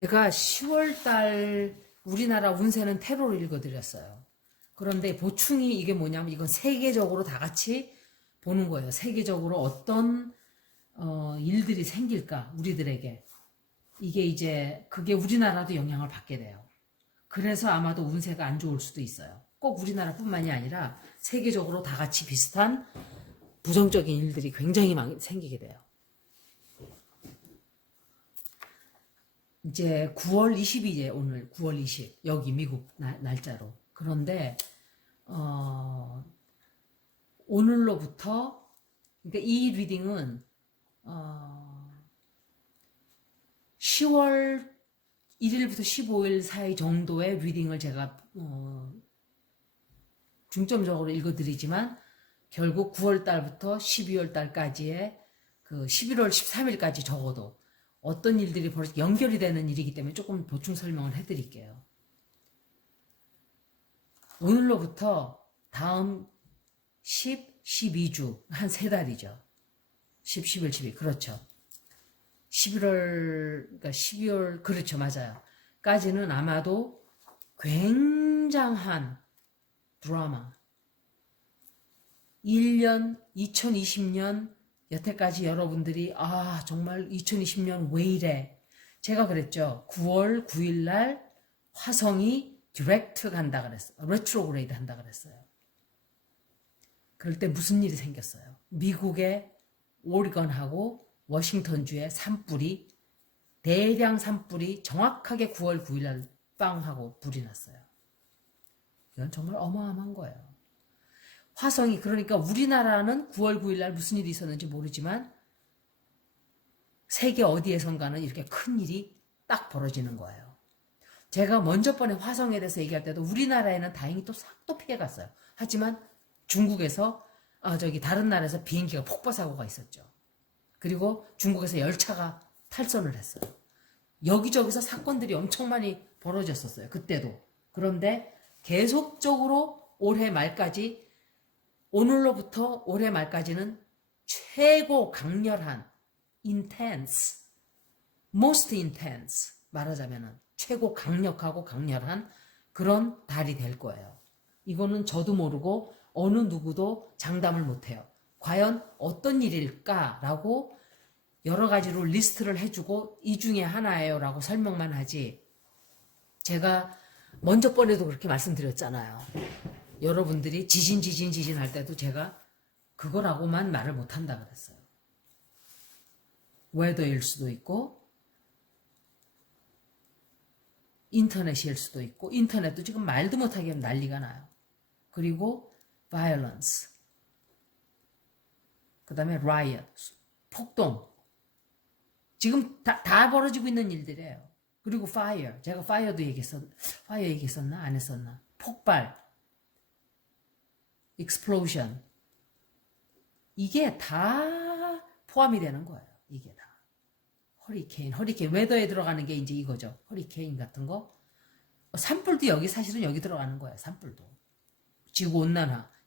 제가 10월 달 우리나라 운세는 테러로 읽어드렸어요. 그런데 보충이 이게 뭐냐면 이건 세계적으로 다 같이 보는 거예요. 세계적으로 어떤 일들이 생길까 우리들에게. 이게 이제 그게 우리나라도 영향을 받게 돼요. 그래서 아마도 운세가 안 좋을 수도 있어요. 꼭 우리나라뿐만이 아니라 세계적으로 다 같이 비슷한 부정적인 일들이 굉장히 많이 생기게 돼요. 이제 9월 20일이에요. 오늘 9월 20 여기 미국 날짜로. 그런데 오늘로부터 그러니까 이 리딩은 10월 1일부터 15일 사이 정도의 리딩을 제가 중점적으로 읽어드리지만 결국 9월 달부터 12월 달까지의 그 11월 13일까지 적어도 어떤 일들이 벌써 연결이 되는 일이기 때문에 조금 보충 설명을 해드릴게요. 오늘로부터 다음 10, 12주 한 3달이죠. 10, 11, 12 그렇죠. 11월 그러니까 12월 그렇죠 맞아요. 까지는 아마도 굉장한 드라마 1년 2020년 여태까지 여러분들이 정말 2020년 왜 이래 제가 그랬죠. 9월 9일 날 화성이 디렉트 간다 그랬어요. 레트로그레이드 한다 그랬어요. 그럴 때 무슨 일이 생겼어요. 미국의 오리건하고 워싱턴주의 산불이 대량 산불이 정확하게 9월 9일 날 빵 하고 불이 났어요. 이건 정말 어마어마한 거예요. 화성이 그러니까 우리나라는 9월 9일 날 무슨 일이 있었는지 모르지만 세계 어디에선가는 이렇게 큰 일이 딱 벌어지는 거예요. 제가 먼저 번에 화성에 대해서 얘기할 때도 우리나라에는 다행히 또 싹 또 피해갔어요. 하지만 중국에서 다른 나라에서 비행기가 폭발 사고가 있었죠. 그리고 중국에서 열차가 탈선을 했어요. 여기저기서 사건들이 엄청 많이 벌어졌었어요. 그때도. 그런데 계속적으로 올해 말까지 오늘로부터 올해 말까지는 최고 강렬한 intense, most intense 말하자면은 최고 강력하고 강렬한 그런 달이 될 거예요. 이거는 저도 모르고 어느 누구도 장담을 못해요. 과연 어떤 일일까라고 여러 가지로 리스트를 해주고 이 중에 하나예요 라고 설명만 하지 제가 먼저 번에도 그렇게 말씀드렸잖아요. 여러분들이 지진 할 때도 제가 그거라고만 말을 못한다 그랬어요. 웨더일 수도 있고 인터넷일 수도 있고 인터넷도 지금 말도 못하게 난리가 나요. 그리고 violence 그 다음에 riot 폭동 지금 다 벌어지고 있는 일들이에요. 그리고 fire 제가 fire도 얘기했었나 안 했었나 폭발 explosion 이게 다 포함이 되는 거예요. 이게 다 허리케인 웨더에 들어가는 게 이제 이거죠. 허리케인 같은 거 산불도 사실은 여기 들어가는 거예요. 산불도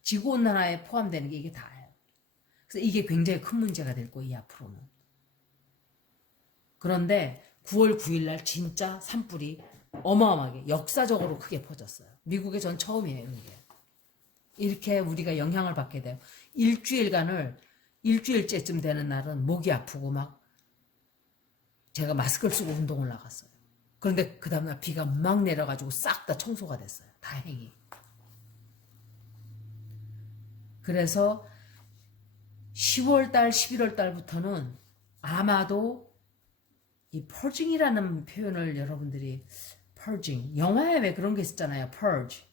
지구온난화에 포함되는 게 이게 다예요. 그래서 이게 굉장히 큰 문제가 될 거예요. 이 앞으로는. 그런데 9월 9일 날 진짜 산불이 어마어마하게 역사적으로 크게 퍼졌어요. 미국에 전 처음이에요. 이게. 이렇게 우리가 영향을 받게 돼요. 일주일째쯤 되는 날은 목이 아프고 막 제가 마스크를 쓰고 운동을 나갔어요. 그런데 그 다음날 비가 막 내려가지고 싹 다 청소가 됐어요. 다행히. 그래서 10월달, 11월달부터는 아마도 이 purging이라는 표현을 여러분들이 purging, 영화에 왜 그런 게 있었잖아요. purge.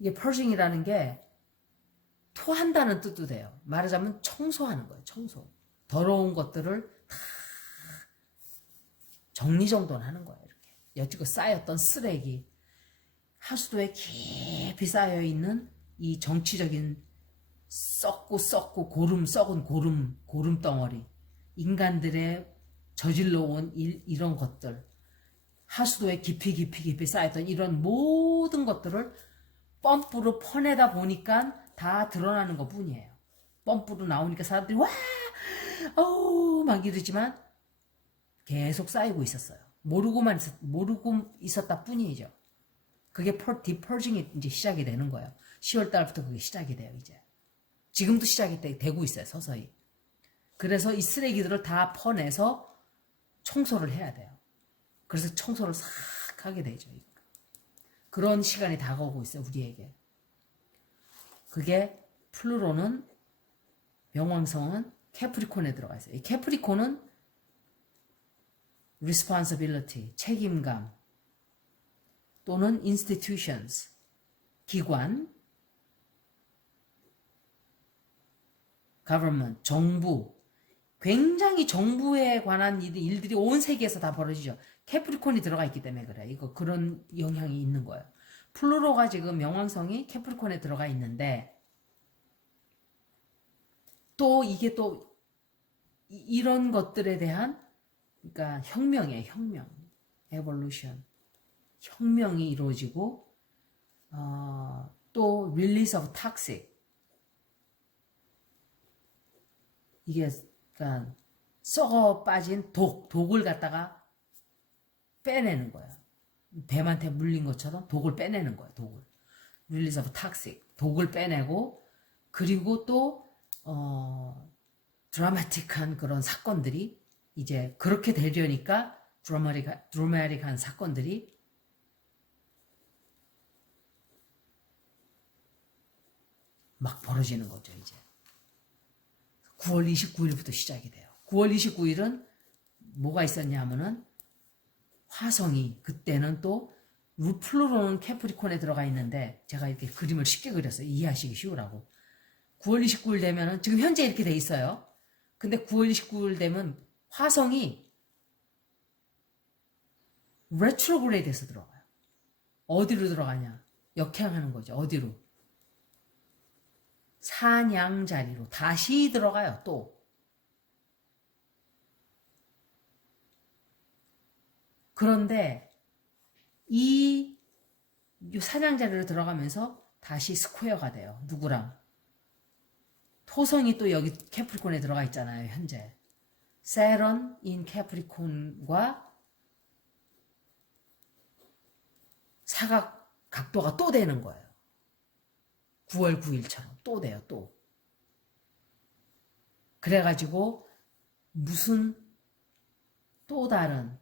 이게 purging이라는 게 토한다는 뜻도 돼요. 말하자면 청소하는 거예요. 청소. 더러운 것들을 다 정리정돈하는 거예요. 이렇게 여지껏 쌓였던 쓰레기, 하수도에 깊이 쌓여있는 이 정치적인 썩고 썩은 고름 덩어리, 인간들의 저질러 온 이런 것들, 하수도에 깊이 쌓였던 이런 모든 것들을 펌프로 퍼내다 보니까 다 드러나는 것 뿐이에요. 펌프로 나오니까 사람들이 와! 어우! 막 이러지만 계속 쌓이고 있었어요. 모르고 있었다 뿐이죠. 그게 디퍼징이 이제 시작이 되는 거예요. 10월 달부터 그게 시작이 돼요, 이제. 지금도 시작이 되고 있어요, 서서히. 그래서 이 쓰레기들을 다 퍼내서 청소를 해야 돼요. 그래서 청소를 싹 하게 되죠. 그런 시간이 다가오고 있어요, 우리에게. 그게 플루로는, 명왕성은 캐프리콘에 들어가 있어요. 이 캐프리콘은 responsibility, 책임감, 또는 institutions, 기관, government, 정부, 굉장히 정부에 관한 일들이 온 세계에서 다 벌어지죠. 캐프리콘이 들어가 있기 때문에 그래. 이거 그런 영향이 있는 거예요. 플루로가 지금 명왕성이 캐프리콘에 들어가 있는데 또 이게 또 이런 것들에 대한 그러니까 혁명이에요. 혁명. evolution. 혁명이 이루어지고 또 release of toxic. 이게 그러니까 썩어 빠진 독을 갖다가 빼내는 거예요. 뱀한테 물린 것처럼 독을 빼내는 거예요. 독을. release of toxic. 독을 빼내고 그리고 또 드라마틱한 그런 사건들이 이제 그렇게 되려니까 드라마틱한 사건들이 막 벌어지는 거죠, 이제. 9월 29일부터 시작이 돼요. 9월 29일은 뭐가 있었냐 하면은 화성이 그때는 또 플루로는 캐프리콘에 들어가 있는데 제가 이렇게 그림을 쉽게 그렸어요. 이해하시기 쉬우라고. 9월 29일 되면은 지금 현재 이렇게 돼 있어요. 근데 9월 29일 되면 화성이 레트로그레이드에서 들어가요. 어디로 들어가냐? 역행하는 거죠. 어디로? 사냥자리로 다시 들어가요. 또. 그런데 이 사냥자리로 들어가면서 다시 스퀘어가 돼요. 누구랑? 토성이 또 여기 캐프리콘에 들어가 있잖아요. 현재. 세런 인 캐프리콘과 사각 각도가 또 되는 거예요. 9월 9일처럼 또 돼요. 또. 그래가지고 무슨 또 다른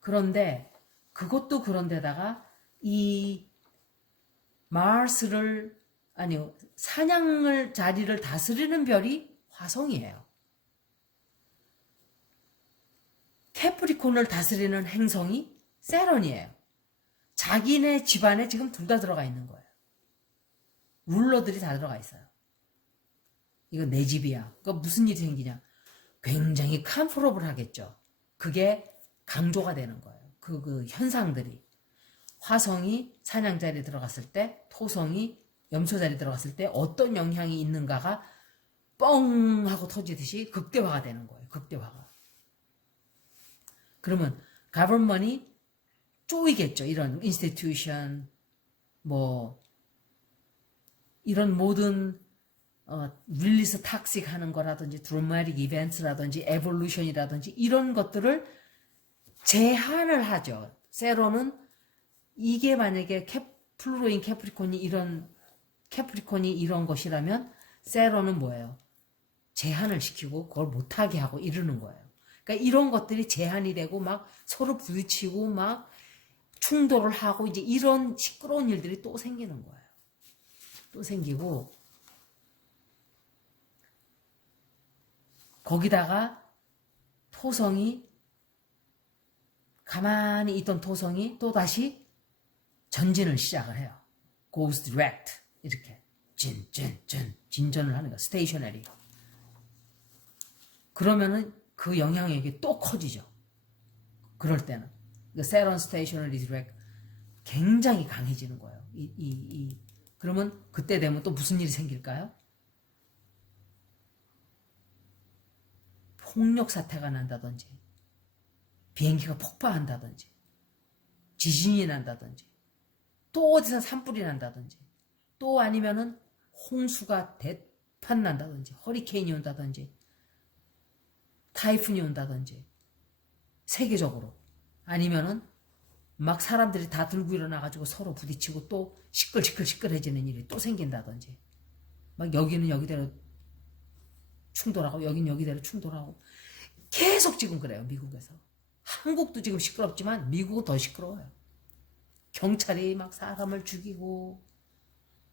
그런데 그것도 그런데다가 이 마르스를 아니요 사냥을 자리를 다스리는 별이 화성이에요. 캐프리콘을 다스리는 행성이 세런이에요. 자기네 집안에 지금 둘 다 들어가 있는 거예요. 룰러들이 다 들어가 있어요. 이거 내 집이야. 그러니까 무슨 일이 생기냐. 굉장히 컴포러블 하겠죠. 그게 강조가 되는 거예요. 그 현상들이. 화성이 사냥자리에 들어갔을 때 토성이 염소자리에 들어갔을 때 어떤 영향이 있는가가 뻥 하고 터지듯이 극대화가 되는 거예요. 극대화가. 그러면 government이 쪼이겠죠. 이런 institution 뭐 이런 모든 릴리스 탁식 하는 거라든지 드라마틱 이벤트라든지 에볼루션이라든지 이런 것들을 제한을 하죠. 세로는 이게 만약에 플루로인 캐프리콘이 이런 것이라면 세로는 뭐예요? 제한을 시키고 그걸 못하게 하고 이러는 거예요. 그러니까 이런 것들이 제한이 되고 막 서로 부딪히고 막 충돌을 하고 이제 이런 시끄러운 일들이 또 생기는 거예요. 또 생기고 거기다가 토성이 가만히 있던 토성이 또다시 전진을 시작을 해요. goes direct 이렇게 진전을 하는 거야. stationary. 그러면은 그 영향력이 또 커지죠. 그럴 때는 세런 stationary direct 굉장히 강해지는 거예요. 그러면 그때 되면 또 무슨 일이 생길까요? 폭력 사태가 난다든지 비행기가 폭파한다든지 지진이 난다든지 또 어디서 산불이 난다든지 또 아니면은 홍수가 대판 난다든지 허리케인이 온다든지 타이푼이 온다든지 세계적으로. 아니면은 막 사람들이 다 들고 일어나가지고 서로 부딪히고 또 시끌시끌시끌해지는 일이 또 생긴다든지. 막 여기는 여기대로 충돌하고 여기는 여기대로 충돌하고. 계속 지금 그래요, 미국에서. 한국도 지금 시끄럽지만 미국은 더 시끄러워요. 경찰이 막 사람을 죽이고.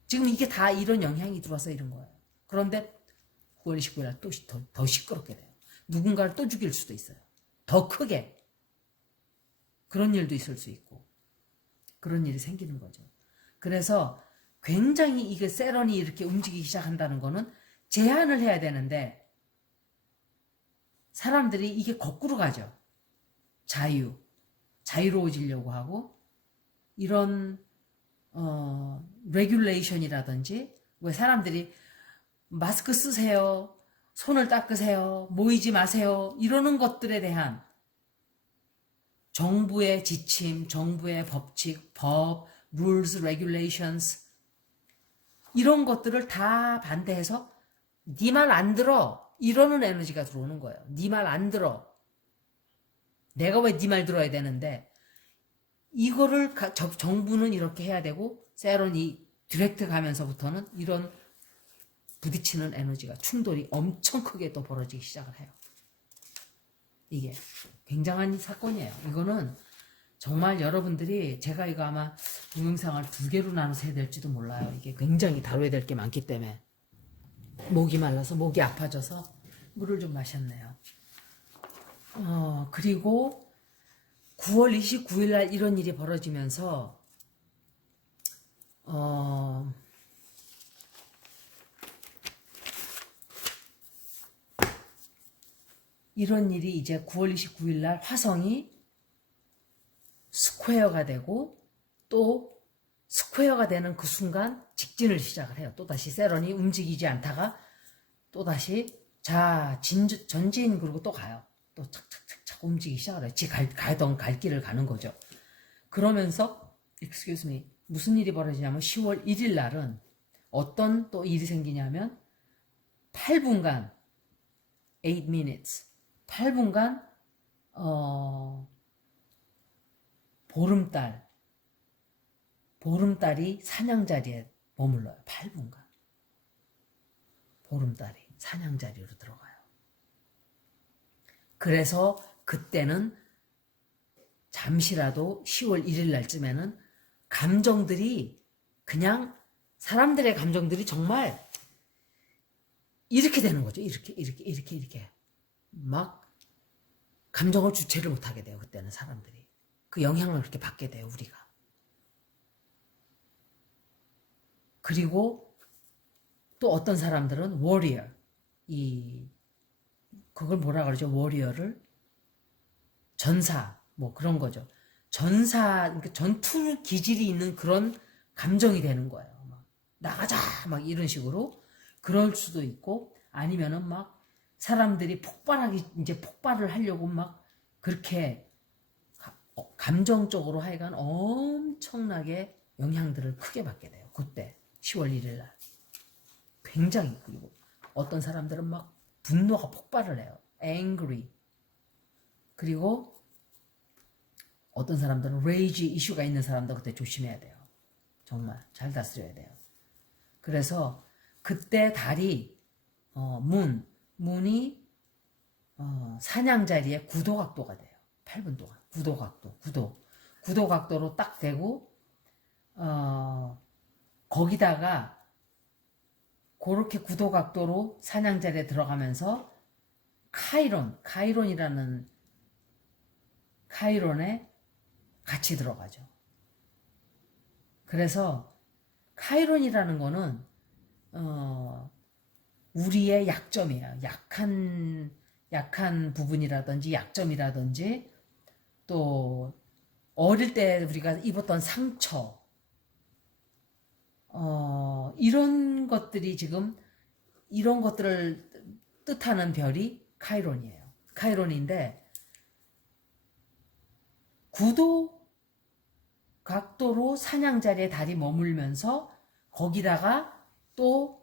지금 이게 다 이런 영향이 들어와서 이런 거예요. 그런데 9월 29일 날 또 더 시끄럽게 돼요. 누군가를 또 죽일 수도 있어요. 더 크게. 그런 일도 있을 수 있고. 그런 일이 생기는 거죠. 그래서 굉장히 이게 세런이 이렇게 움직이기 시작한다는 거는 제한을 해야 되는데 사람들이 이게 거꾸로 가죠. 자유로워지려고 하고 이런 레귤레이션이라든지 왜 사람들이 마스크 쓰세요, 손을 닦으세요, 모이지 마세요 이러는 것들에 대한 정부의 지침, 정부의 법칙, 법, rules, regulations 이런 것들을 다 반대해서 네 말 안 들어 이러는 에너지가 들어오는 거예요. 네 말 안 들어. 내가 왜 네 말 들어야 되는데 이거를 정부는 이렇게 해야 되고 세론이 디렉트 가면서부터는 이런 부딪히는 에너지가 충돌이 엄청 크게 또 벌어지기 시작을 해요. 이게 굉장한 사건이에요. 이거는 정말 여러분들이 제가 이거 아마 동영상을 2개로 나눠서 해야 될지도 몰라요. 이게 굉장히 다뤄야 될 게 많기 때문에 목이 말라서 목이 아파져서 물을 좀 마셨네요. 그리고 9월 29일 날 이런 일이 벌어지면서 이런 일이 이제 9월 29일 날 화성이 스퀘어가 되고 또 스퀘어가 되는 그 순간 직진을 시작을 해요. 또다시 세런이 움직이지 않다가 또다시 전진 그리고 또 가요. 또 착착착착 움직이기 시작을 해요. 가던 갈 길을 가는 거죠. 그러면서 excuse me 무슨 일이 벌어지냐면 10월 1일 날은 어떤 또 일이 생기냐면 8분간 8 minutes 8분간 보름달이 사냥자리에 머물러요. 8분간 보름달이 사냥자리로 들어가요. 그래서 그때는 잠시라도 10월 1일 날쯤에는 감정들이 그냥 사람들의 감정들이 정말 이렇게 되는 거죠. 이렇게 막 감정을 주체를 못하게 돼요. 그때는 사람들이 그 영향을 그렇게 받게 돼요. 우리가. 그리고 또 어떤 사람들은 워리어 그걸 뭐라 그러죠? 워리어를 전사 뭐 그런 거죠. 그러니까 전투 기질이 있는 그런 감정이 되는 거예요. 막 나가자 막 이런 식으로 그럴 수도 있고 아니면은 막 사람들이 폭발을 하려고 막 그렇게 감정적으로 하여간 엄청나게 영향들을 크게 받게 돼요. 그때 10월 1일 날 굉장히. 그리고 어떤 사람들은 막 분노가 폭발을 해요. angry. 그리고 어떤 사람들은 rage 이슈가 있는 사람도 그때 조심해야 돼요. 정말 잘 다스려야 돼요. 그래서 그때 달이 문이 사냥자리에 구도각도가 돼요. 8분 동안 구도각도로 딱 되고 거기다가 그렇게 구도각도로 사냥자리에 들어가면서 카이론이라는 카이론에 같이 들어가죠. 그래서 카이론이라는 거는 우리의 약점이에요. 약한 부분이라든지 약점이라든지 또 어릴 때 우리가 입었던 상처 이런 것들이 지금 이런 것들을 뜻하는 별이 카이론이에요. 카이론인데 구도 각도로 사냥자리에 달이 머물면서 거기다가 또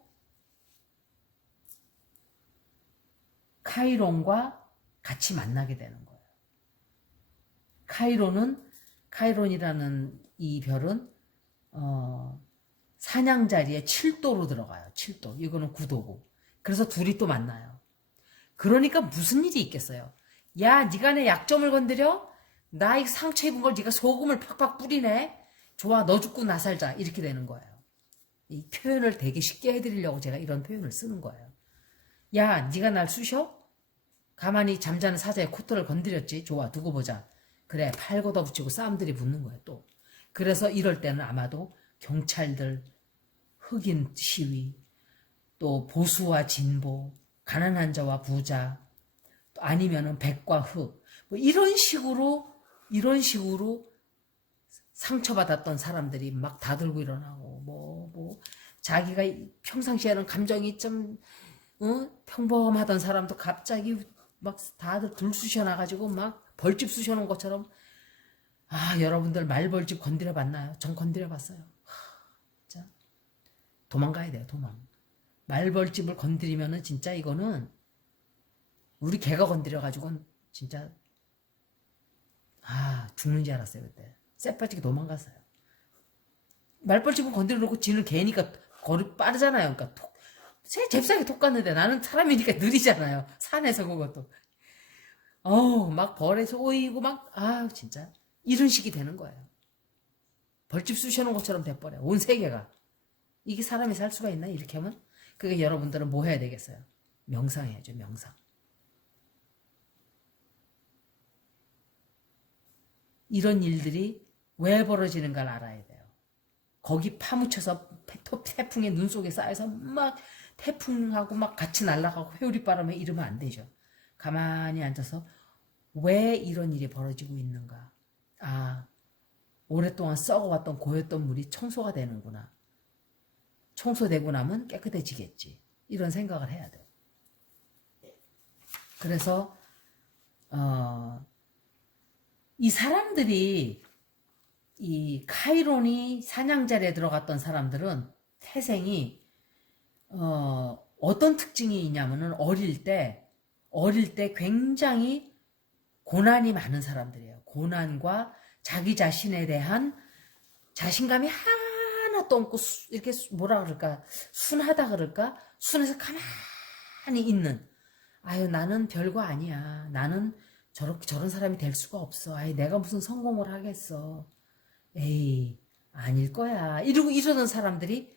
카이론과 같이 만나게 되는 거예요. 카이론이라는 이 별은 사냥자리에 7도로 들어가요. 7도. 이거는 9도고. 그래서 둘이 또 만나요. 그러니까 무슨 일이 있겠어요? 야, 네가 내 약점을 건드려? 나 이 상처 입은 걸 네가 소금을 팍팍 뿌리네? 좋아, 너 죽고 나 살자. 이렇게 되는 거예요. 이 표현을 되게 쉽게 해드리려고 제가 이런 표현을 쓰는 거예요. 야, 네가 날 쑤셔? 가만히 잠자는 사자의 코털을 건드렸지? 좋아, 두고 보자. 그래, 팔 걷어붙이고 싸움들이 붙는 거예요, 또. 그래서 이럴 때는 아마도 경찰들, 흑인 시위, 또 보수와 진보, 가난한 자와 부자, 또 아니면은 백과 흑, 뭐 이런 식으로 상처받았던 사람들이 막 다들고 일어나고, 자기가 평상시에는 감정이 좀, 평범하던 사람도 갑자기 막 다들 들쑤셔 나가지고 막 벌집 쑤셔놓은 것처럼, 아, 여러분들 말벌집 건드려 봤나요? 전 건드려 봤어요. 진짜. 도망가야 돼요, 도망. 말벌집을 건드리면은 진짜 이거는 우리 개가 건드려가지고는 진짜, 죽는 줄 알았어요, 그때. 쎄빠지게 도망갔어요. 말벌집은 건드려 놓고 지는 개니까 거리 빠르잖아요. 그러니까 잽싸게 톡 갔는데 나는 사람이니까 느리잖아요. 산에서 그것도. 막 벌에서 오이고 막, 진짜. 이런 식이 되는 거예요. 벌집 쑤셔놓은 것처럼 돼버려. 온 세계가. 이게 사람이 살 수가 있나? 이렇게 하면? 그게 여러분들은 뭐 해야 되겠어요? 명상해야죠, 명상. 이런 일들이 왜 벌어지는가를 알아야 돼요. 거기 파묻혀서 태풍의 눈 속에 쌓여서 막 태풍하고 막 같이 날아가고 회오리바람에 이러면 안 되죠. 가만히 앉아서 왜 이런 일이 벌어지고 있는가. 오랫동안 썩어왔던 고였던 물이 청소가 되는구나. 청소되고 나면 깨끗해지겠지. 이런 생각을 해야 돼요. 그래서 이 사람들이 이 카이론이 사냥자리에 들어갔던 사람들은 태생이 어떤 특징이 있냐면은 어릴 때 굉장히 고난이 많은 사람들이에요. 고난과 자기 자신에 대한 자신감이 하나도 없고 이렇게 뭐라 그럴까, 순하다 그럴까, 순해서 가만히 있는, 나는 별거 아니야. 나는 저런 사람이 될 수가 없어. 내가 무슨 성공을 하겠어. 에이, 아닐 거야. 이러던 사람들이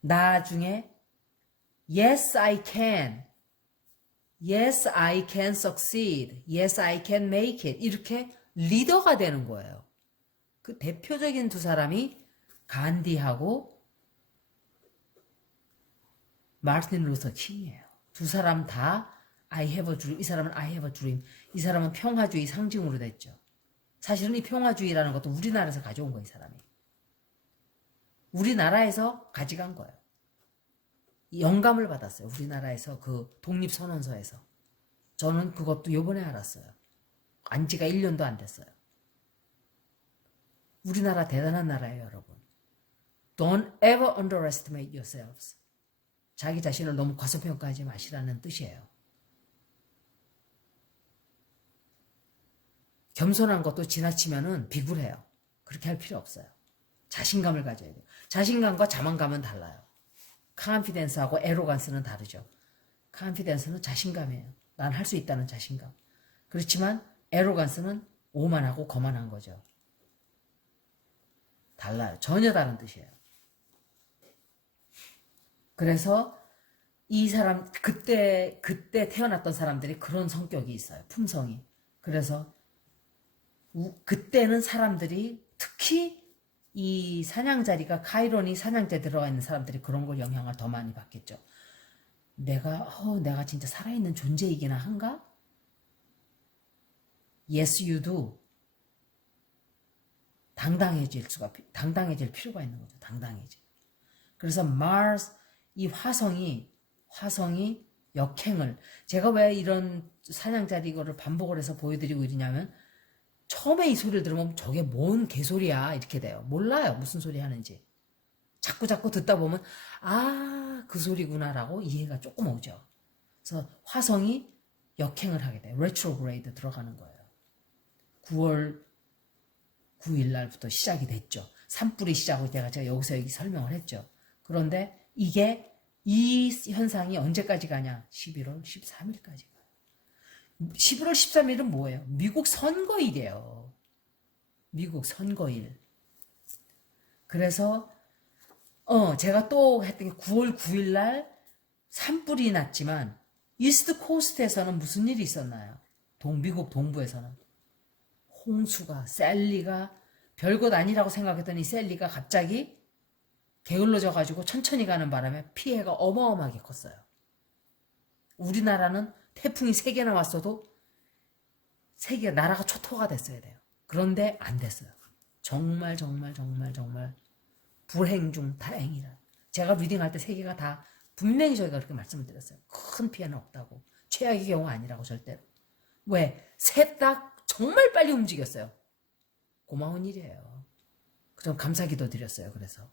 나중에 Yes, I can. Yes, I can succeed. Yes, I can make it. 이렇게 리더가 되는 거예요. 그 대표적인 두 사람이 간디하고 마틴 루터 킹이에요. 두 사람 다 I have a dream. 이 사람은 I have a dream. 이 사람은 평화주의 상징으로 됐죠. 사실은 이 평화주의라는 것도 우리나라에서 가져온 거예요, 이 사람이. 우리나라에서 가져간 거예요. 영감을 받았어요. 우리나라에서 그 독립선언서에서. 저는 그것도 요번에 알았어요. 안지가 1년도 안 됐어요. 우리나라 대단한 나라예요, 여러분. Don't ever underestimate yourselves. 자기 자신을 너무 과소평가하지 마시라는 뜻이에요. 겸손한 것도 지나치면은 비굴해요. 그렇게 할 필요 없어요. 자신감을 가져야 돼요. 자신감과 자만감은 달라요. 카인피던스하고 에로간스는 다르죠. 카인피던스는 자신감이에요. 난 할 수 있다는 자신감. 그렇지만 에로간스는 오만하고 거만한 거죠. 달라요. 전혀 다른 뜻이에요. 그래서 이 사람, 그때 태어났던 사람들이 그런 성격이 있어요. 품성이. 그래서 그때는 사람들이 특히 이 사냥자리가 카이론이 사냥자에 들어가 있는 사람들이 그런 걸 영향을 더 많이 받겠죠. 내가 진짜 살아있는 존재이기나 한가? Yes, you do. 당당해질 필요가 있는 거죠. 당당해질. 그래서 Mars, 이 화성이 역행을, 제가 왜 이런 사냥자리 이거를 반복을 해서 보여드리고 이러냐면, 처음에 이 소리를 들으면 저게 뭔 개소리야 이렇게 돼요. 몰라요, 무슨 소리 하는지. 자꾸 듣다 보면 그 소리구나라고 이해가 조금 오죠. 그래서 화성이 역행을 하게 돼요. retrograde 들어가는 거예요. 9월 9일 날부터 시작이 됐죠. 산불이 시작이 제가 여기서 여기 설명을 했죠. 그런데 이게 이 현상이 언제까지 가냐? 11월 13일까지 가요. 11월 13일은 뭐예요? 미국 선거일이에요. 미국 선거일. 그래서 제가 또 했던 게 9월 9일 날 산불이 났지만 이스트 코스트에서는 무슨 일이 있었나요? 미국 동부에서는 홍수가 셀리가 별것 아니라고 생각했더니 셀리가 갑자기 게을러져 가지고 천천히 가는 바람에 피해가 어마어마하게 컸어요. 우리나라는 태풍이 3개나 왔어도 3개 나라가 초토화가 됐어야 돼요. 그런데 안 됐어요. 정말 불행 중 다행이라. 제가 리딩할 때 3개가 다 분명히 저희가 그렇게 말씀을 드렸어요. 큰 피해는 없다고. 최악의 경우 아니라고 절대로. 왜? 셋 다 정말 빨리 움직였어요. 고마운 일이에요. 좀 감사기도 드렸어요. 그래서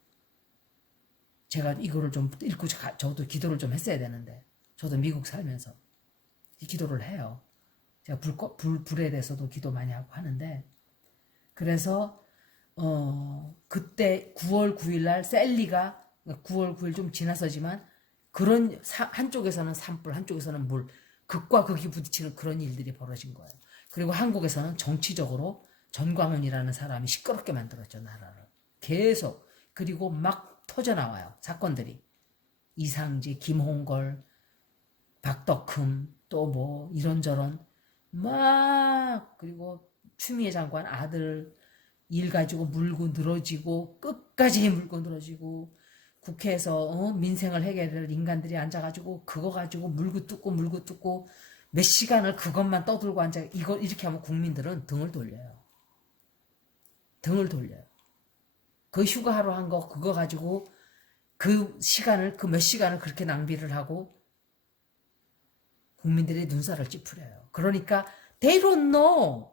제가 이거를 좀 읽고 저도 기도를 좀 했어야 되는데 저도 미국 살면서 이 기도를 해요. 제가 불에 대해서도 기도 많이 하고 하는데 그래서 그때 9월 9일 날 셀리가 9월 9일 좀 지나서지만 그런 한쪽에서는 산불 한쪽에서는 물 극과 극이 부딪히는 그런 일들이 벌어진 거예요. 그리고 한국에서는 정치적으로 전광훈이라는 사람이 시끄럽게 만들었죠. 나라를. 계속. 그리고 막 터져나와요. 사건들이. 이상지, 김홍걸, 박덕흠 또 뭐 이런저런 막 그리고 추미애 장관 아들 일 가지고 물고 늘어지고 끝까지 물고 늘어지고 국회에서 민생을 해결할 인간들이 앉아가지고 그거 가지고 물고 뜯고 몇 시간을 그것만 떠들고 앉아 이거 이렇게 하면 국민들은 등을 돌려요. 등을 돌려요. 그 휴가하러 한 거 그거 가지고 그 시간을 그 몇 시간을 그렇게 낭비를 하고 국민들이 눈살을 찌푸려요. 그러니까 they don't know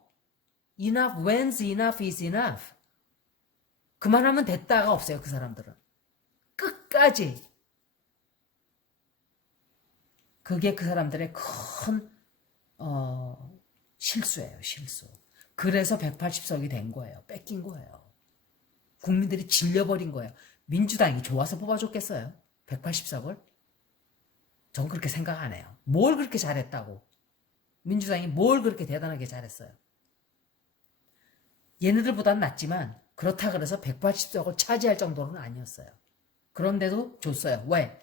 enough when's enough is enough. 그만하면 됐다가 없어요. 그 사람들은. 끝까지. 그게 그 사람들의 큰 실수예요. 실수. 그래서 180석이 된 거예요. 뺏긴 거예요. 국민들이 질려버린 거예요. 민주당이 좋아서 뽑아줬겠어요? 180석을? 전 그렇게 생각 안 해요. 뭘 그렇게 잘했다고. 민주당이 뭘 그렇게 대단하게 잘했어요. 얘네들보다는 낫지만 그렇다 그래서 180석을 차지할 정도는 아니었어요. 그런데도 줬어요. 왜?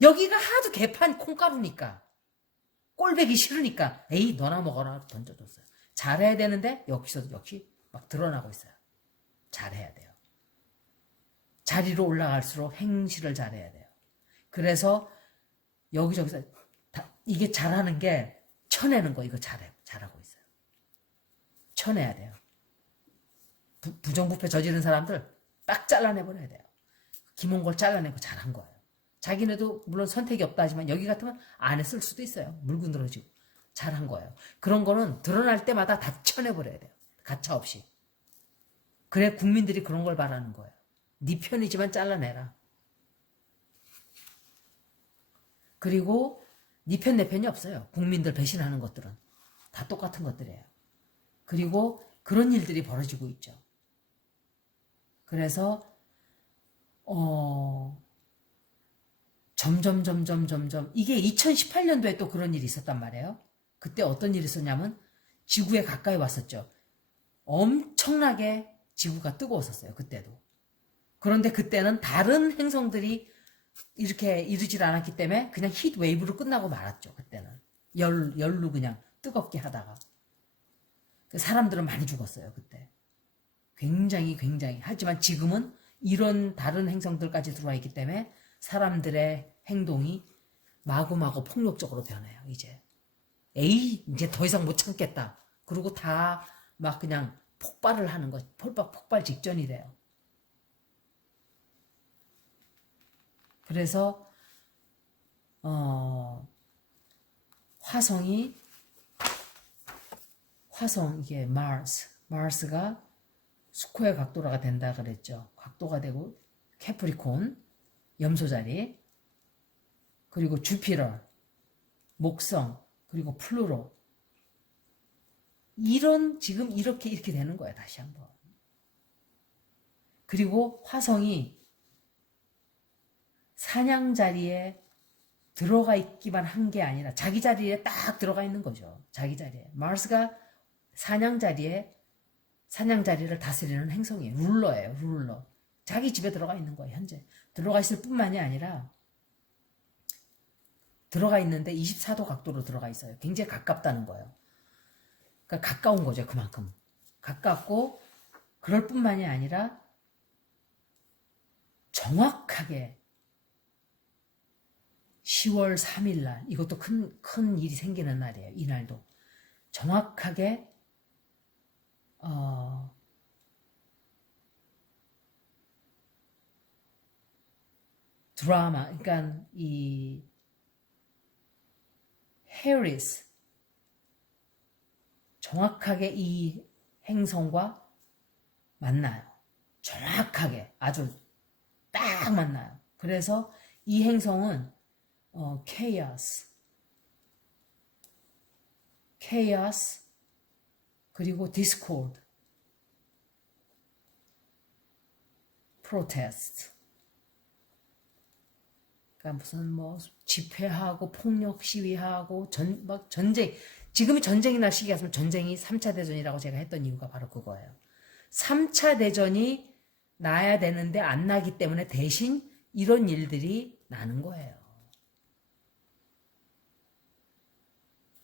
여기가 하도 개판 콩가루니까 꼴배기 싫으니까 에이 너나 먹어라 던져줬어요. 잘해야 되는데 여기서도 역시 막 드러나고 있어요. 잘해야 돼요. 자리로 올라갈수록 행실을 잘해야 돼요. 그래서 여기저기서 이게 잘하는 게 쳐내는 거 이거 잘하고 있어요. 쳐내야 돼요. 부정부패 저지른 사람들 딱 잘라내버려야 돼요. 김홍걸 잘라내고 잘한 거예요. 자기네도 물론 선택이 없다 하지만 여기 같으면 안 했을 수도 있어요. 물고 늘어지고 잘한 거예요. 그런 거는 드러날 때마다 다 쳐내버려야 돼요. 가차없이. 그래 국민들이 그런 걸 바라는 거예요. 네 편이지만 잘라내라. 그리고 네 편 내 편이 없어요. 국민들 배신하는 것들은. 다 똑같은 것들이에요. 그리고 그런 일들이 벌어지고 있죠. 그래서 점점 이게 2018년도에 또 그런 일이 있었단 말이에요. 그때 어떤 일이 있었냐면 지구에 가까이 왔었죠. 엄청나게 지구가 뜨거웠었어요. 그때도. 그런데 그때는 다른 행성들이 이렇게 이르질 않았기 때문에 그냥 히트 웨이브로 끝나고 말았죠. 그때는. 열로 그냥 뜨겁게 하다가. 사람들은 많이 죽었어요. 그때. 굉장히. 하지만 지금은 이런 다른 행성들까지 들어와 있기 때문에 사람들의 행동이 마구마구 폭력적으로 변해요. 이제. 이제 더 이상 못 참겠다. 그리고 다 막 그냥 폭발을 하는 거. 폭발 직전이래요. 그래서 화성 이게 마스가 스퀘어 각도가 된다 그랬죠. 각도가 되고 캐프리콘 염소 자리 그리고 주피터 목성 그리고 플루토 지금 이렇게 되는 거예요. 다시 한번. 그리고 화성이 사냥 자리에 들어가 있기만 한 게 아니라 자기 자리에 딱 들어가 있는 거죠. 자기 자리에. 마르스가 사냥 자리를 다스리는 행성이에요. 룰러예요. 룰러. 자기 집에 들어가 있는 거예요. 현재. 들어가 있을 뿐만이 아니라 들어가 있는데 24도 각도로 들어가 있어요. 굉장히 가깝다는 거예요. 그러니까 가까운 거죠. 그만큼. 가깝고 그럴 뿐만이 아니라 정확하게 10월 3일 날 이것도 큰 일이 생기는 날이에요. 이날도 정확하게 드라마 그러니까 이 해리스 정확하게 이 행성과 만나요. 정확하게 아주 딱 만나요. 그래서 이 행성은 chaos 그리고 discord, protest 그러니까 무슨 뭐 집회하고 폭력 시위하고 막 전쟁 지금이 전쟁이 날 시기였으면 전쟁이 3차 대전이라고 제가 했던 이유가 바로 그거예요. 3차 대전이 나야 되는데 안 나기 때문에 대신 이런 일들이 나는 거예요.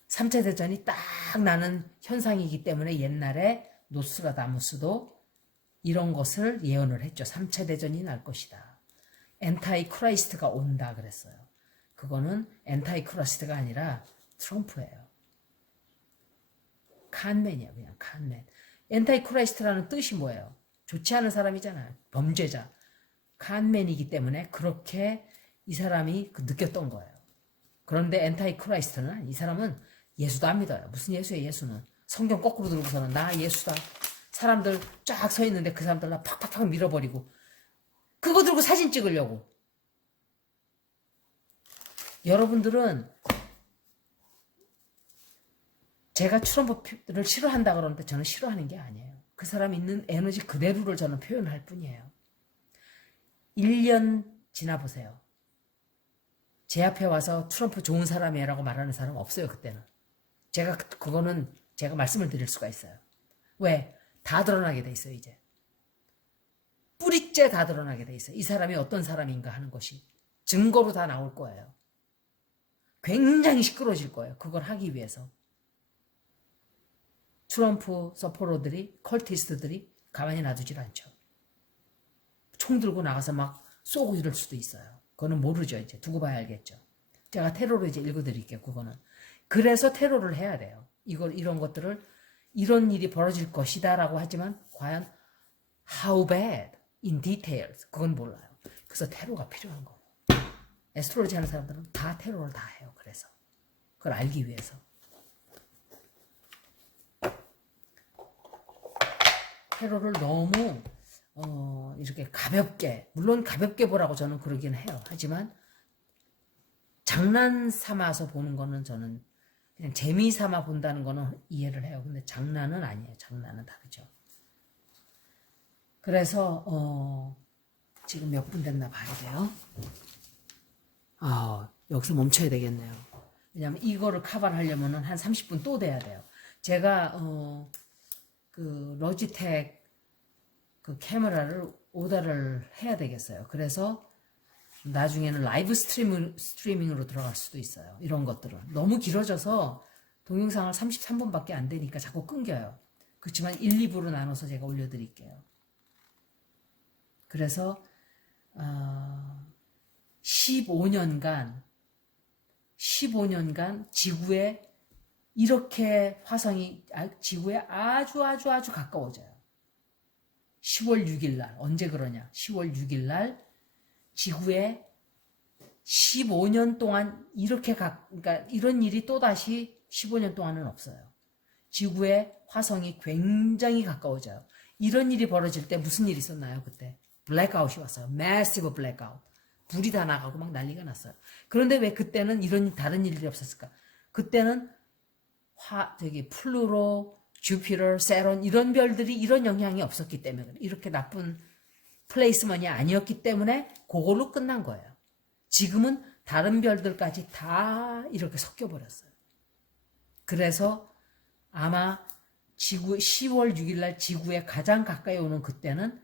3차 대전이 딱 나는 현상이기 때문에 옛날에 노스트라다무스도 이런 것을 예언을 했죠. 3차 대전이 날 것이다. 엔타이 크라이스트가 온다 그랬어요. 그거는 엔타이 크라이스트가 아니라 트럼프예요. 칸맨이야 그냥 칸맨. 엔타이 크라이스트라는 뜻이 뭐예요? 좋지 않은 사람이잖아요. 범죄자. 칸맨이기 때문에 그렇게 이 사람이 느꼈던 거예요. 그런데 엔타이 크라이스트는 이 사람은 예수도 안 믿어요. 무슨 예수예요? 예수는 성경 거꾸로 들고서는 나 예수다. 사람들 쫙 서 있는데 그 사람들 나 팍팍팍 밀어버리고 그거 들고 사진 찍으려고. 여러분들은 제가 트럼프를 싫어한다 그러는데 저는 싫어하는 게 아니에요. 그 사람 있는 에너지 그대로를 저는 표현할 뿐이에요. 1년 지나보세요. 제 앞에 와서 트럼프 좋은 사람이라고 말하는 사람 없어요. 그때는. 그거는 제가 말씀을 드릴 수가 있어요. 왜? 다 드러나게 돼 있어요. 이제. 뿌리째 다 드러나게 돼 있어요. 이 사람이 어떤 사람인가 하는 것이. 증거로 다 나올 거예요. 굉장히 시끄러워질 거예요. 그걸 하기 위해서. 트럼프 서포러들이 컬티스트들이 가만히 놔두질 않죠. 총 들고 나가서 막 쏘고 이럴 수도 있어요. 그거는 모르죠. 이제 두고 봐야 알겠죠. 제가 테러로 이제 읽어드릴게요. 그거는. 그래서 테러를 해야 돼요. 이런 것들을 이런 일이 벌어질 것이다라고 하지만 과연 how bad in details 그건 몰라요. 그래서 테러가 필요한 거예요. 에스트로로지 하는 사람들은 다 테러를 다 해요. 그래서 그걸 알기 위해서. 테러를 너무 이렇게 가볍게 물론 가볍게 보라고 저는 그러긴 해요. 하지만 장난 삼아서 보는 거는 저는 그냥 재미 삼아 본다는 거는 이해를 해요. 근데 장난은 아니에요. 장난은 다르죠. 그래서 지금 몇 분 됐나 봐야 돼요. 여기서 멈춰야 되겠네요. 왜냐면 이거를 카바를 하려면 한 30분 또 돼야 돼요. 제가 그 로지텍 그 카메라를 오더를 해야 되겠어요. 그래서 나중에는 라이브 스트리밍으로 들어갈 수도 있어요. 이런 것들은. 너무 길어져서 동영상을 33분밖에 안 되니까 자꾸 끊겨요. 그렇지만 1, 2부로 나눠서 제가 올려드릴게요. 그래서 15년간 지구에 이렇게 화성이 지구에 아주 가까워져요. 10월 6일 날 언제 그러냐? 10월 6일 날 지구에 15년 동안 그러니까 이런 일이 또다시 15년 동안은 없어요. 지구에 화성이 굉장히 가까워져요. 이런 일이 벌어질 때 무슨 일이 있었나요? 그때 블랙아웃이 왔어요. 매시브 블랙아웃. 불이 다 나가고 막 난리가 났어요. 그런데 왜 그때는 이런 다른 일들이 없었을까? 그때는 플루로, 주피터, 세론 이런 별들이 이런 영향이 없었기 때문에 그래. 이렇게 나쁜 플레이스먼이 아니었기 때문에 그걸로 끝난 거예요. 지금은 다른 별들까지 다 이렇게 섞여버렸어요. 그래서 아마 지구 10월 6일 날 지구에 가장 가까이 오는 그때는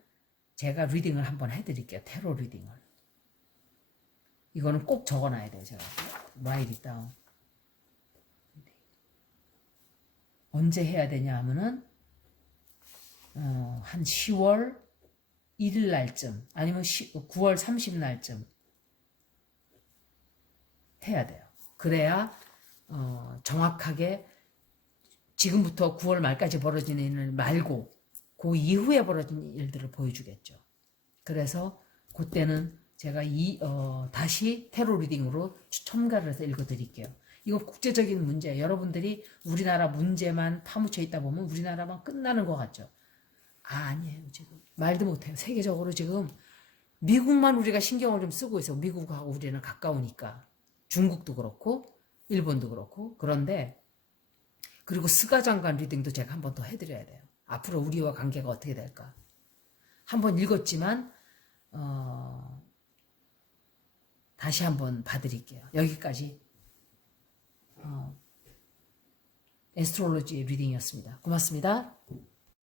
제가 리딩을 한번 해드릴게요. 테러 리딩을. 이거는 꼭 적어놔야 돼요. 제가 write it down. 언제 해야 되냐 하면은 한 10월 1일 날쯤 아니면 9월 30일 날쯤 해야 돼요. 그래야 정확하게 지금부터 9월 말까지 벌어지는 일 말고 그 이후에 벌어진 일들을 보여주겠죠. 그래서 그때는 제가 다시 테러 리딩으로 첨가를 해서 읽어드릴게요. 이거 국제적인 문제예요. 여러분들이 우리나라 문제만 파묻혀 있다 보면 우리나라만 끝나는 것 같죠. 아니에요. 지금 말도 못해요. 세계적으로 지금 미국만 우리가 신경을 좀 쓰고 있어요. 미국하고 우리는 가까우니까. 중국도 그렇고 일본도 그렇고. 그런데 그리고 스가 장관 리딩도 제가 한 번 더 해드려야 돼요. 앞으로 우리와 관계가 어떻게 될까. 한번 읽었지만 다시 한번 봐드릴게요. 여기까지 에스트롤로지 리딩이었습니다. 고맙습니다.